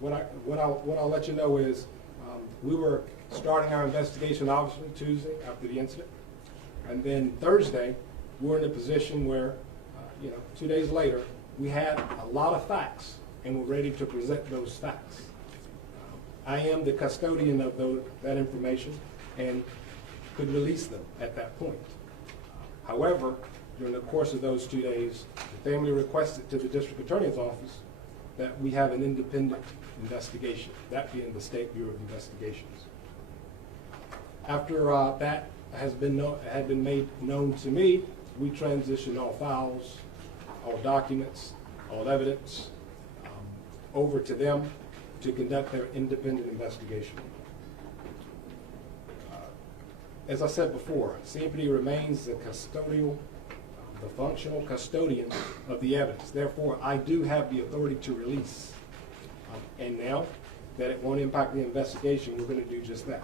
What I'll let you know is we were starting our investigation obviously Tuesday after the incident, and then Thursday we were in a position where 2 days later we had a lot of facts and we're ready to present those facts. I am the custodian of that information and could release them at that point. However, during the course of those 2 days, the family requested to the district attorney's office that we have an independent investigation, that being the State Bureau of Investigations. After that had been made known to me, we transitioned all files, all documents, all evidence over to them to conduct their independent investigation. As I said before, CMPD remains the functional custodian of the evidence. Therefore, I do have the authority to release. And now that it won't impact the investigation, we're going to do just that.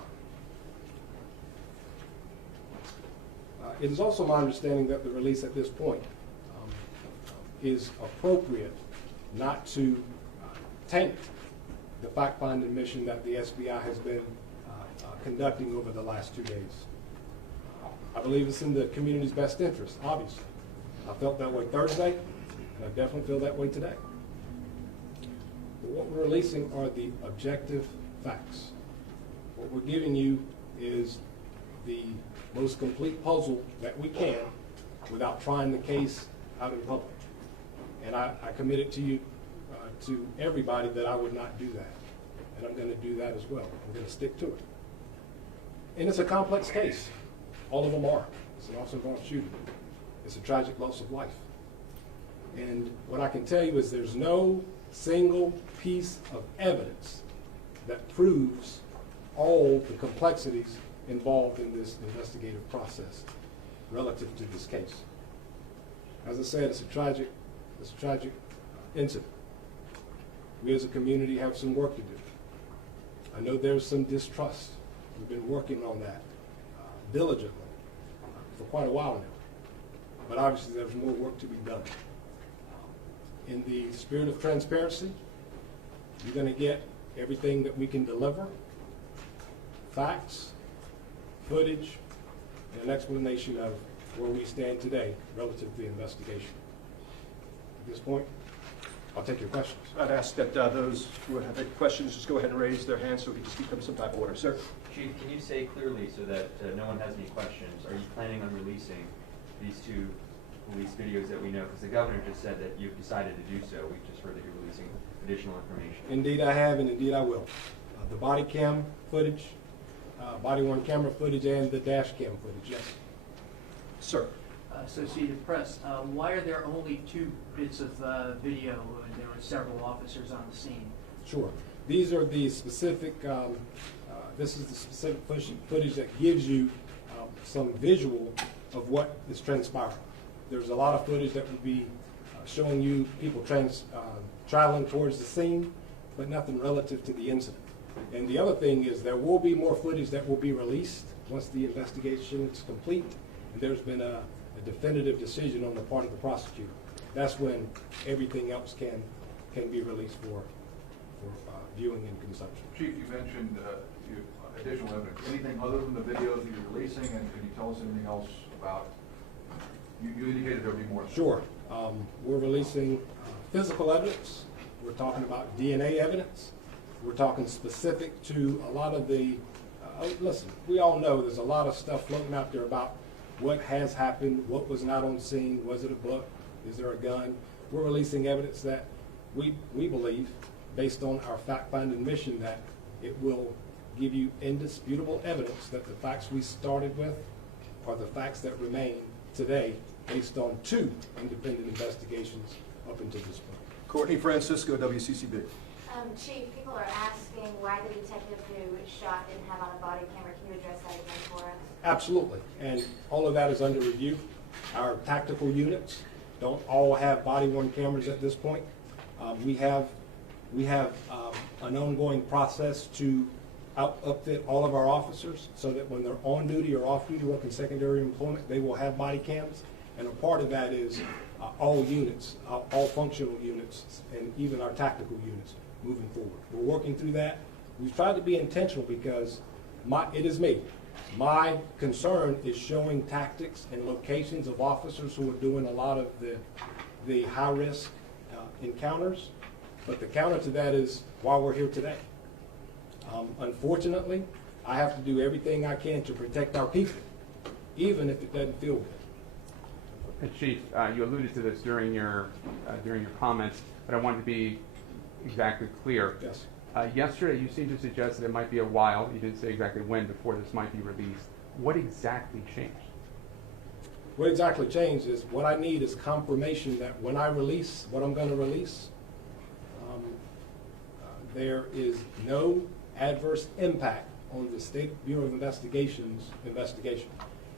It is also my understanding that the release at this point is appropriate, not to taint the fact-finding mission that the SBI has been conducting over the last 2 days. I believe it's in the community's best interest, obviously. I felt that way Thursday, and I definitely feel that way today. But what we're releasing are the objective facts. What we're giving you is the most complete puzzle that we can without trying the case out in public. And I committed to you, to everybody, that I would not do that. And I'm going to do that as well. I'm going to stick to it. And it's a complex case. All of them are. It's an officer-involved shooting. It's a tragic loss of life. And what I can tell you is there's no single piece of evidence that proves all the complexities involved in this investigative process relative to this case. As I said, it's a tragic incident. We as a community have some work to do. I know there's some distrust. We've been working on that diligently for quite a while now. But obviously there's more work to be done. In the spirit of transparency, you're going to get everything that we can deliver, facts, footage, and an explanation of where we stand today relative to the investigation. At this point, I'll take your questions. I'd ask that those who have any questions just go ahead and raise their hands so we can just keep them in some type of order. Sir? Chief, can you say clearly so that no one has any questions, are you planning on releasing these 2 police videos that we know? Because the governor just said that you've decided to do so. We just heard that you're releasing additional information. Indeed I have, and indeed I will. The body cam footage, body-worn camera footage, and the dash cam footage, yes. Sir? Associated Press, why are there only 2 bits of video and there were several officers on the scene? Sure. These are the specific, this is the specific footage that gives you some visual of what is transpiring. There's a lot of footage that would be showing you people traveling towards the scene, but nothing relative to the incident. And the other thing is there will be more footage that will be released once the investigation is complete, and there's been a definitive decision on the part of the prosecutor. That's when everything else can be released for viewing and consumption. Chief, you mentioned additional evidence. Anything other than the videos that you're releasing, and can you tell us anything else about? You indicated there would be more. Sure. We're releasing physical evidence. We're talking about DNA evidence. We're talking specific to a lot of the. Listen, we all know there's a lot of stuff floating out there about what has happened, what was not on scene, was it a book, is there a gun? We're releasing evidence that we believe, based on our fact-finding mission, that it will give you indisputable evidence that the facts we started with are the facts that remain today based on 2 independent investigations up until this point. Courtney Francisco, WCCB. Chief, people are asking why the detective who shot didn't have on a body camera. Can you address that again for us? Absolutely, and all of that is under review. Our tactical units don't all have body-worn cameras at this point. We have an ongoing process to outfit all of our officers so that when they're on duty or off duty working secondary employment, they will have body cams. And a part of that is all units, all functional units, and even our tactical units moving forward. We're working through that. We've tried to be intentional because it is me. My concern is showing tactics and locations of officers who are doing a lot of the high-risk encounters. But the counter to that is why we're here today. Unfortunately, I have to do everything I can to protect our people, even if it doesn't feel good. Chief, you alluded to this during your comments, but I wanted to be exactly clear. Yes. Yesterday, you seemed to suggest that it might be a while. You didn't say exactly when before this might be released. What exactly changed? What exactly changed is what I need is confirmation that when I release what I'm going to release, there is no adverse impact on the State Bureau of Investigation's investigation.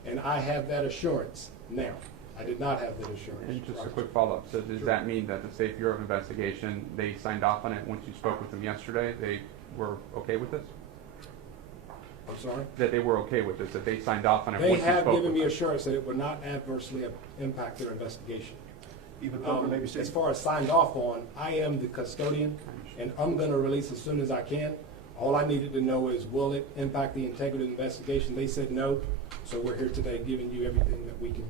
And I have that assurance now. I did not have that assurance. And just a quick follow-up. So does that mean that the State Bureau of Investigation, they signed off on it once you spoke with them yesterday? They were okay with this? I'm sorry? That they were okay with this, that they signed off on it They once you spoke have with given them? me assurance that it would not adversely impact their investigation. Even though there may be As far as signed off on, I am the custodian, and I'm going to release as soon as I can. All I needed to know is, will it impact the integrity of the investigation? They said no, so we're here today giving you everything that we can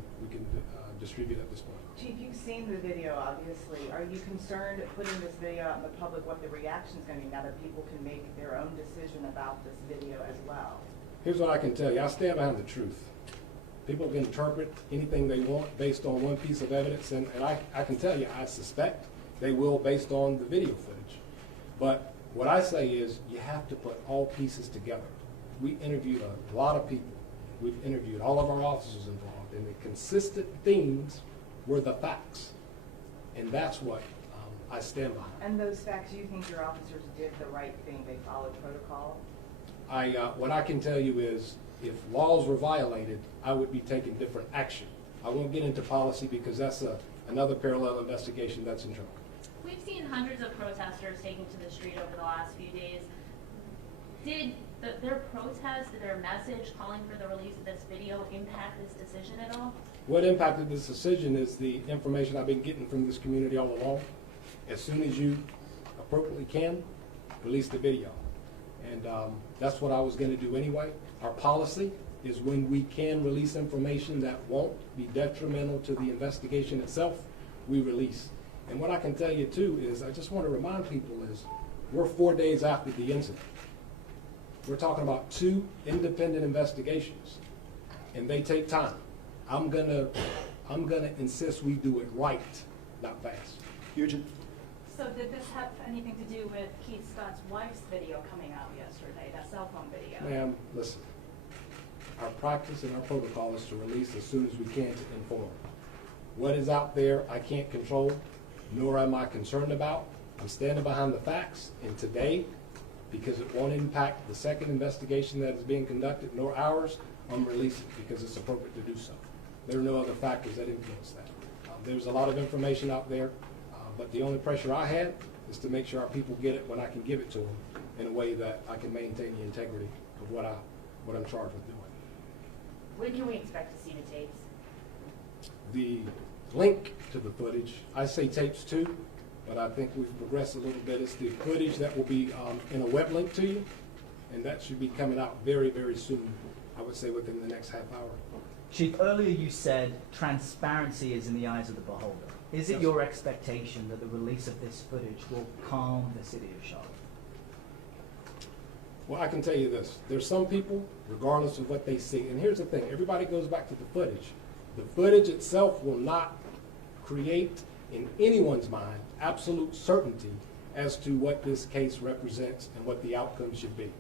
distribute at this point. Chief, you've seen the video, obviously. Are you concerned at putting this video out in the public, what the reaction is going to be now that people can make their own decision about this video as well? Here's what I can tell you. I stand behind the truth. People can interpret anything they want based on one piece of evidence, and I can tell you, I suspect they will based on the video footage. But what I say is you have to put all pieces together. We interviewed a lot of people. We've interviewed all of our officers involved, and the consistent themes were the facts. And that's what I stand behind. And those facts, you think your officers did the right thing? They followed protocol? What I can tell you is if laws were violated, I would be taking different action. I won't get into policy because that's another parallel investigation that's in trouble. We've seen hundreds of protesters taking to the street over the last few days. Did their protest, their message calling for the release of this video impact this decision at all? What impacted this decision is the information I've been getting from this community all along. As soon as you appropriately can, release the video. And that's what I was going to do anyway. Our policy is when we can release information that won't be detrimental to the investigation itself, we release. And what I can tell you too is, I just want to remind people is, we're 4 days after the incident. We're talking about 2 independent investigations, and they take time. I'm gonna insist we do it right, not fast. Eugen? So did this have anything to do with Keith Scott's wife's video coming out yesterday, that cell phone video? Ma'am, listen. Our practice and our protocol is to release as soon as we can to inform. What is out there, I can't control, nor am I concerned about. I'm standing behind the facts, and today, because it won't impact the second investigation that is being conducted, nor ours, I'm releasing because it's appropriate to do so. There are no other factors that influence that. There's a lot of information out there, but the only pressure I had is to make sure our people get it when I can give it to them in a way that I can maintain the integrity of what I'm charged with doing. When can we expect to see the tapes? The link to the footage, I say tapes too, but I think we've progressed a little bit. It's the footage that will be in a web link to you, and that should be coming out very, very soon, I would say within the next half hour. Chief, earlier you said transparency is in the eyes of the beholder. Is it Yes. your expectation that the release of this footage will calm the city of Charlotte? Well, I can tell you this. There's some people, regardless of what they see, and here's the thing, everybody goes back to the footage. The footage itself will not create in anyone's mind absolute certainty as to what this case represents and what the outcome should be.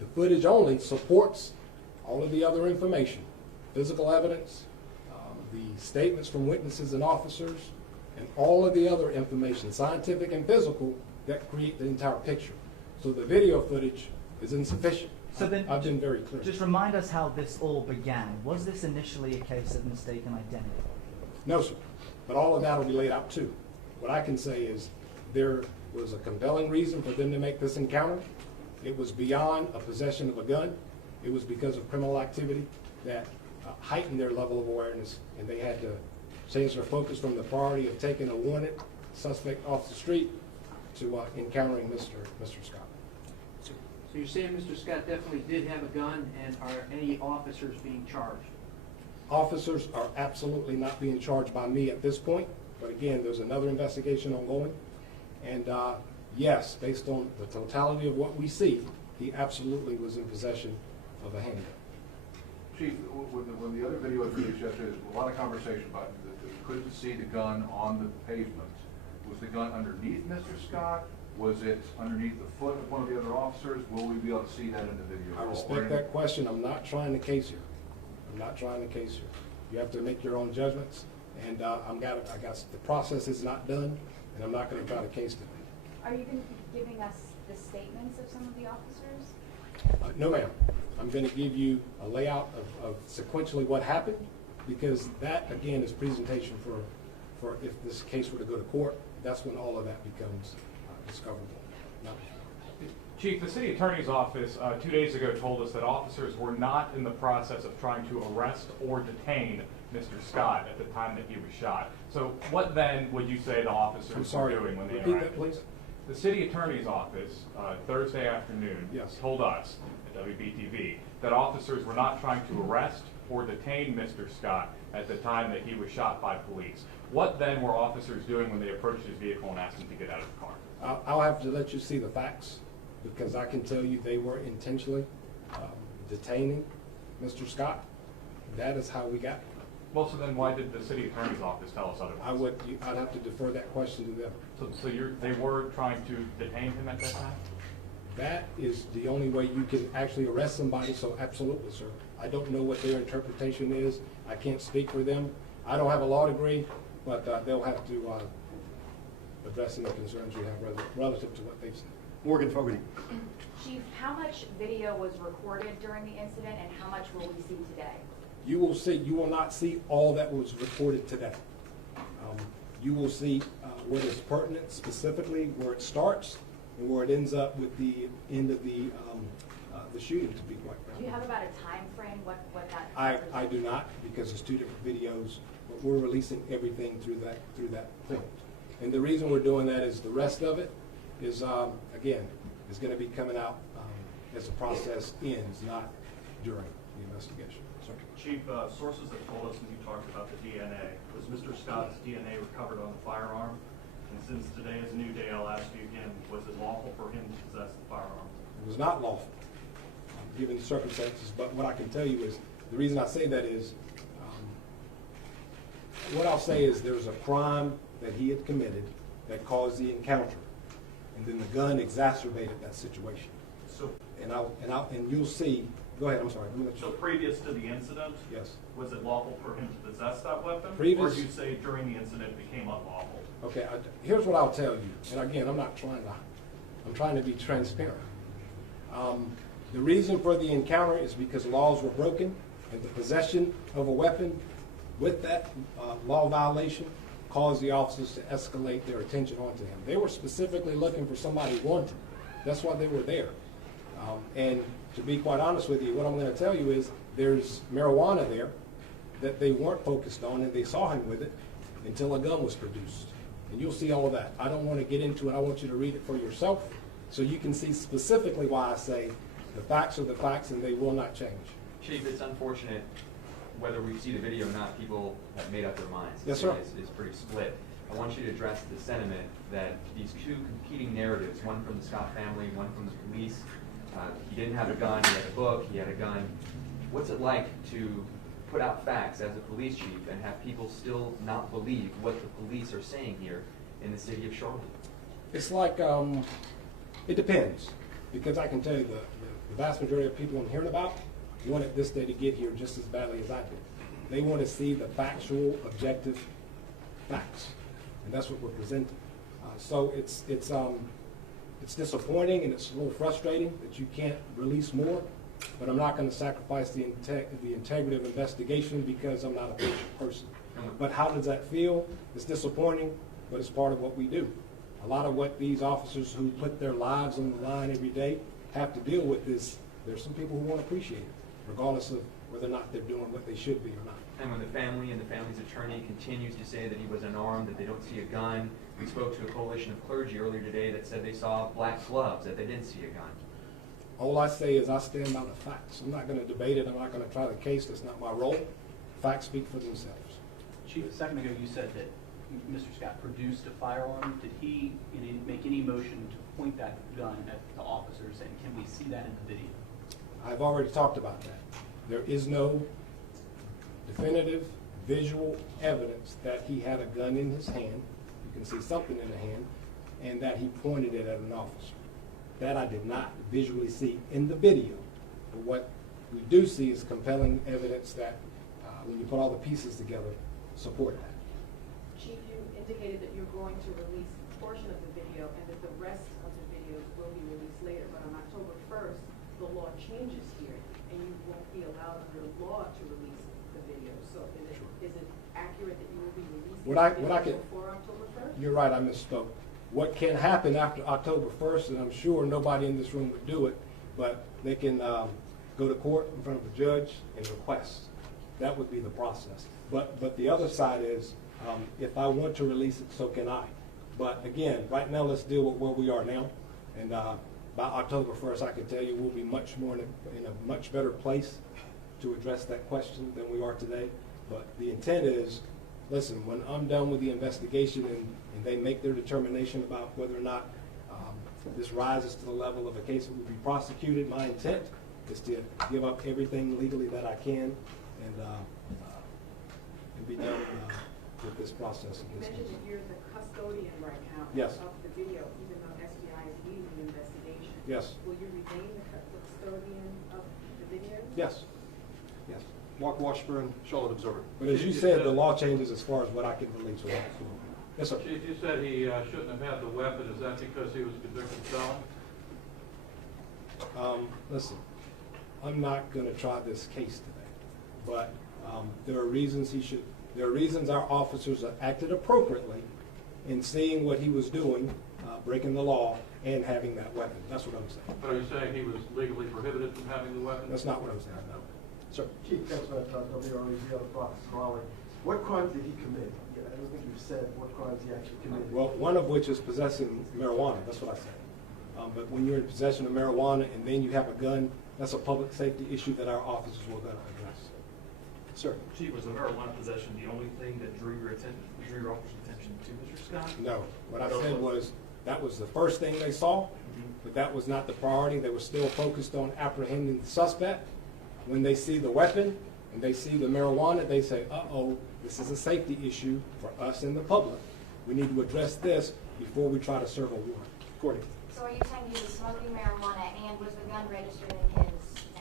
The footage only supports all of the other information, physical evidence, the statements from witnesses and officers, and all of the other information, scientific and physical, that create the entire picture. So the video footage is insufficient. So then, I've been very clear. Just remind us how this all began. Was this initially a case of mistaken identity? No, sir. But all of that will be laid out too. What I can say is there was a compelling reason for them to make this encounter. It was beyond a possession of a gun. It was because of criminal activity that heightened their level of awareness, and they had to change their focus from the priority of taking a wanted suspect off the street to encountering Mr. Scott. So you're saying Mr. Scott definitely did have a gun, and are any officers being charged? Officers are absolutely not being charged by me at this point, but again, there's another investigation ongoing. And yes, based on the totality of what we see, he absolutely was in possession of a handgun. Chief, when the other video was released yesterday, there was a lot of conversation about that you couldn't see the gun on the pavement. Was the gun underneath Mr. Scott? Was it underneath the foot of one of the other officers? Will we be able to see that in the video? I respect that question. I'm not trying to case here. I'm not trying to case here. You have to make your own judgments, and the process is not done, and I'm not going to try to case it. Are you going to be giving us the statements of some of the officers? No, ma'am. I'm going to give you a layout of sequentially what happened, because that, again, is presentation for if this case were to go to court. That's when all of that becomes discoverable. Now, Chief, the city attorney's office 2 days ago told us that officers were not in the process of trying to arrest or detain Mr. Scott at the time that he was shot. So what then would you say the officers were doing when they repeat interacted? that, please. The city attorney's office Thursday afternoon told us at WBTV that officers were not trying to arrest or detain Mr. Scott at the time that he was shot by police. What then were officers doing when they approached his vehicle and asked him to get out of the car? I'll have to let you see the facts, because I can tell you they were intentionally detaining Mr. Scott. That is how we got here. Well, so then why did the city attorney's office tell us otherwise? I'd have to defer that question to them. So they were trying to detain him at that time? That is the only way you can actually arrest somebody, so absolutely, sir. I don't know what their interpretation is. I can't speak for them. I don't have a law degree, but they'll have to address any concerns you have relative to what they've said. Morgan Fogarty. Chief, how much video was recorded during the incident, and how much will we see today? You will not see all that was recorded today. You will see what is pertinent, specifically where it starts and where it ends up with the end of the shooting, to be quite frank. Do you have about a time frame what that? I do not, because it's two different videos, but we're releasing everything through that point. And the reason we're doing that is the rest of it is, again, is going to be coming out as the process ends, not during the investigation. Sorry. Chief, sources have told us when you talked about the DNA, was Mr. Scott's DNA recovered on the firearm? And since today is a new day, I'll ask you again, was it lawful for him to possess the firearm? It was not lawful, given the circumstances, but what I can tell you is, the reason I say that is, what I'll say is there was a crime that he had committed that caused the encounter, and then the gun exacerbated that situation. So, and you'll see. Go ahead. I'm sorry. Let me let you. so previous to the incident, Yes. was it lawful for him to possess that weapon? Previous- Or did you say during the incident it became unlawful? Okay. Here's what I'll tell you. And again, I'm trying to be transparent. The reason for the encounter is because laws were broken, and the possession of a weapon with that law violation caused the officers to escalate their attention onto him. They were specifically looking for somebody wanted. That's why they were there. And to be quite honest with you, what I'm going to tell you is there's marijuana there that they weren't focused on, and they saw him with it until a gun was produced. And you'll see all of that. I don't want to get into it. I want you to read it for yourself so you can see specifically why I say the facts are the facts and they will not change. Chief, it's unfortunate, whether we see the video or not, people have made up their minds. Yes, sir. It's pretty split. I want you to address the sentiment that these two competing narratives, one from the Scott family, one from the police, he didn't have a gun, he had a book, he had a gun. What's it like to put out facts as a police chief and have people still not believe what the police are saying here in the city of Charlotte? It's like, it depends, because I can tell you the vast majority of people I'm hearing about wanted this day to get here just as badly as I did. They want to see the factual, objective facts, and that's what we're presenting. So it's disappointing and it's a little frustrating that you can't release more, but I'm not going to sacrifice the integrity of investigation because I'm not a patient person. But how does that feel? It's disappointing, but it's part of what we do. A lot of what these officers who put their lives on the line every day have to deal with is there's some people who won't appreciate it, regardless of whether or not they're doing what they should be or not. And when the family and the family's attorney continues to say that he was unarmed, that they don't see a gun, we spoke to a coalition of clergy earlier today that said they saw black gloves, that they didn't see a gun. All I say is I stand by the facts. I'm not going to debate it. I'm not going to try the case. That's not my role. Facts speak for themselves. Chief, a second ago you said that Mr. Scott produced a firearm. Did he make any motion to point that gun at the officer saying, can we see that in the video? I've already talked about that. There is no definitive visual evidence that he had a gun in his hand. You can see something in the hand, and that he pointed it at an officer. That I did not visually see in the video. But what we do see is compelling evidence that when you put all the pieces together, support that. Chief, you indicated that you're going to release a portion of the video and that the rest of the videos will be released later. But on October 1st, the law changes here, and you won't be allowed under law to release the video. So is it accurate that you will be releasing the video before October 1st? You're right, I misspoke. What can happen after October 1st, and I'm sure nobody in this room would do it, but they can go to court in front of a judge and request. That would be the process. But the other side is, if I want to release it, so can I. But again, right now, let's deal with where we are now. And by October 1st, I can tell you we'll be much more in a much better place to address that question than we are today. But the intent is, listen, when I'm done with the investigation and they make their determination about whether or not this rises to the level of a case that would be prosecuted, my intent is to give up everything legally that I can and be done with this process. You mentioned that you're the custodian right now Yes. of the video, even though SDI is leading the investigation. Yes. Will you remain the custodian of the video? Yes. Yes. Mark Washburn, Charlotte Observer. But as you said, the law changes as far as what I can release or not. Yes, sir. Chief, you said he shouldn't have had the weapon. Is that because he was convicted felon? Listen, I'm not going to try this case today, but there are reasons he should. There are reasons our officers have acted appropriately in seeing what he was doing, breaking the law, and having that weapon. That's what I'm saying. But are you saying he was legally prohibited from having the weapon? That's not what I'm saying, no. Sir. Chief, thanks for that, WREZ, other process calling. What crimes did he commit? Yeah, I don't think you've said what crimes he actually committed. Well, one of which is possessing marijuana. That's what I said. But when you're in possession of marijuana and then you have a gun, that's a public safety issue that our officers will going to address. Sir. Chief, was the marijuana possession the only thing that drew your officer's attention to Mr. Scott? No. What I said was that was the first thing they saw, but that was not the priority. They were still focused on apprehending the suspect. When they see the weapon and they see the marijuana, they say, uh-oh, this is a safety issue for us and the public. We need to address this before we try to serve a warrant. Courtney. So are you saying he was smoking marijuana and was the gun registered in his name?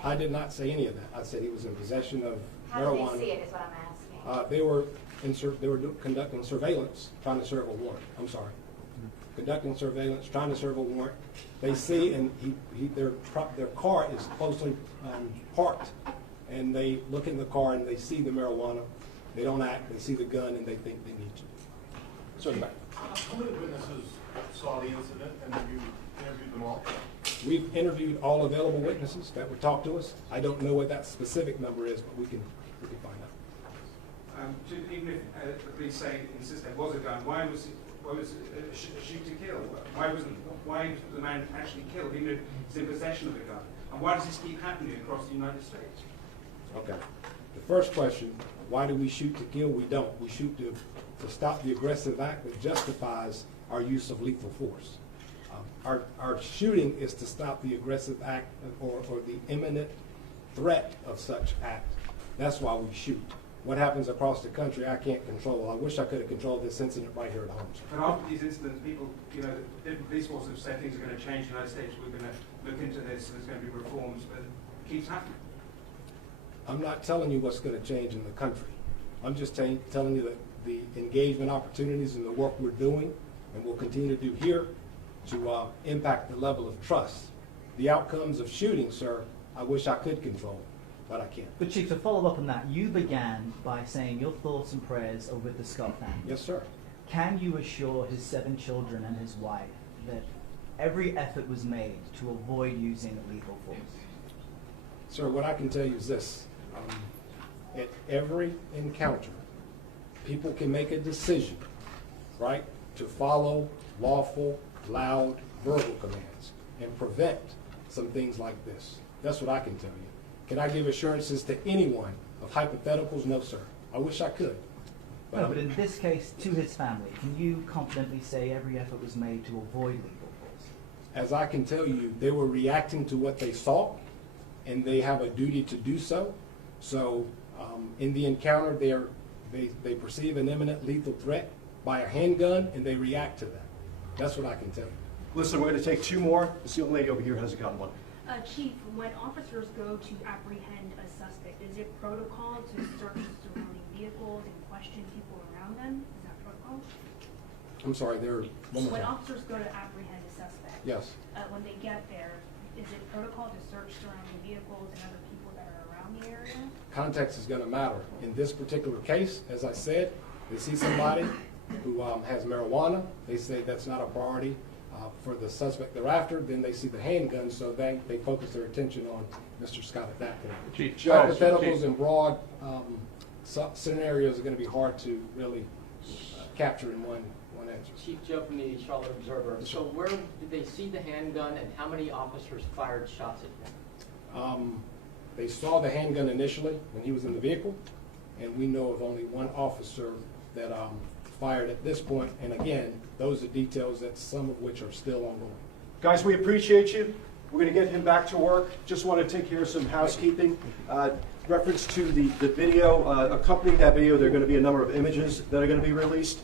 I did not say any of that. I said he was in possession of How marijuana. did they see it is what I'm asking. They were conducting surveillance, trying to serve a warrant. I'm sorry. Conducting surveillance, trying to serve a warrant. They see, and their car is closely parked, and they look in the car and they see the marijuana. They don't act. They see the gun and they think they need to. Sir, back. How many witnesses saw the incident, and have you interviewed them all? We've interviewed all available witnesses that would talk to us. I don't know what that specific number is, but we can find out. Even if the police insist there was a gun, why was a shoot to kill? Why was the man actually killed, even if he's in possession of a gun? And why does this keep happening across the United States? Okay. The first question, why do we shoot to kill? We don't. We shoot to stop the aggressive act that justifies our use of lethal force. Our shooting is to stop the aggressive act or the imminent threat of such act. That's why we shoot. What happens across the country, I can't control. I wish I could have controlled this incident right here at home. But after these incidents, people, different police forces have said things are going to change in the United States. We're going to look into this. There's going to be reforms, but it keeps happening. I'm not telling you what's going to change in the country. I'm just telling you that the engagement opportunities and the work we're doing and will continue to do here to impact the level of trust. The outcomes of shooting, sir, I wish I could control, but I can't. But Chief, to follow up on that, you began by saying your thoughts and prayers are with the Scott family. Yes, sir. Can you assure his 7 children and his wife that every effort was made to avoid using lethal force? Sir, what I can tell you is this. at every encounter, people can make a decision, right, to follow lawful, loud, verbal commands and prevent some things like this. That's what I can tell you. Can I give assurances to anyone of hypotheticals? No, sir. I wish I could. No, but in this case, to his family, can you confidently say every effort was made to avoid legal force? As I can tell you, they were reacting to what they saw, and they have a duty to do so. So in the encounter, they perceive an imminent lethal threat by a handgun, and they react to that. That's what I can tell you. Listen, we're going to take two more. This young lady over here hasn't gotten one. Chief, when officers go to apprehend a suspect, is it protocol to search surrounding vehicles and question people around them? Is that protocol? I'm sorry, When officers go to apprehend a suspect, yes. When they get there, is it protocol to search surrounding vehicles and other people that are around the area? Context is going to matter. In this particular case, as I said, they see somebody who has marijuana. They say that's not a priority for the suspect thereafter. Then they see the handgun, so they focus their attention on Mr. Scott at that point. Chief, hypotheticals and broad scenarios are going to be hard to really capture in one answer. Chief Joe from the Charlotte Observer. So where did they see the handgun, and how many officers fired shots at him? They saw the handgun initially when he was in the vehicle, and we know of only one officer that fired at this point. And again, those are details that some of which are still ongoing. Guys, we appreciate you. We're going to get him back to work. Just want to take care of some housekeeping. Reference to the video, accompanying that video, there are going to be a number of images that are going to be released.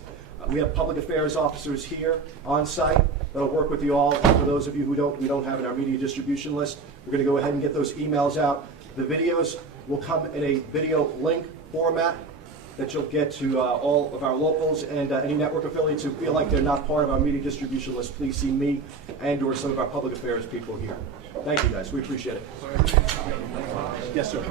We have public affairs officers here on site that'll work with you all. For those of you who we don't have in our media distribution list, we're going to go ahead and get those emails out. The videos will come in a video link format that you'll get to all of our locals and any network affiliates who feel like they're not part of our media distribution list. Please see me and or some of our public affairs people here. Thank you, guys. We appreciate it. Yes, sir.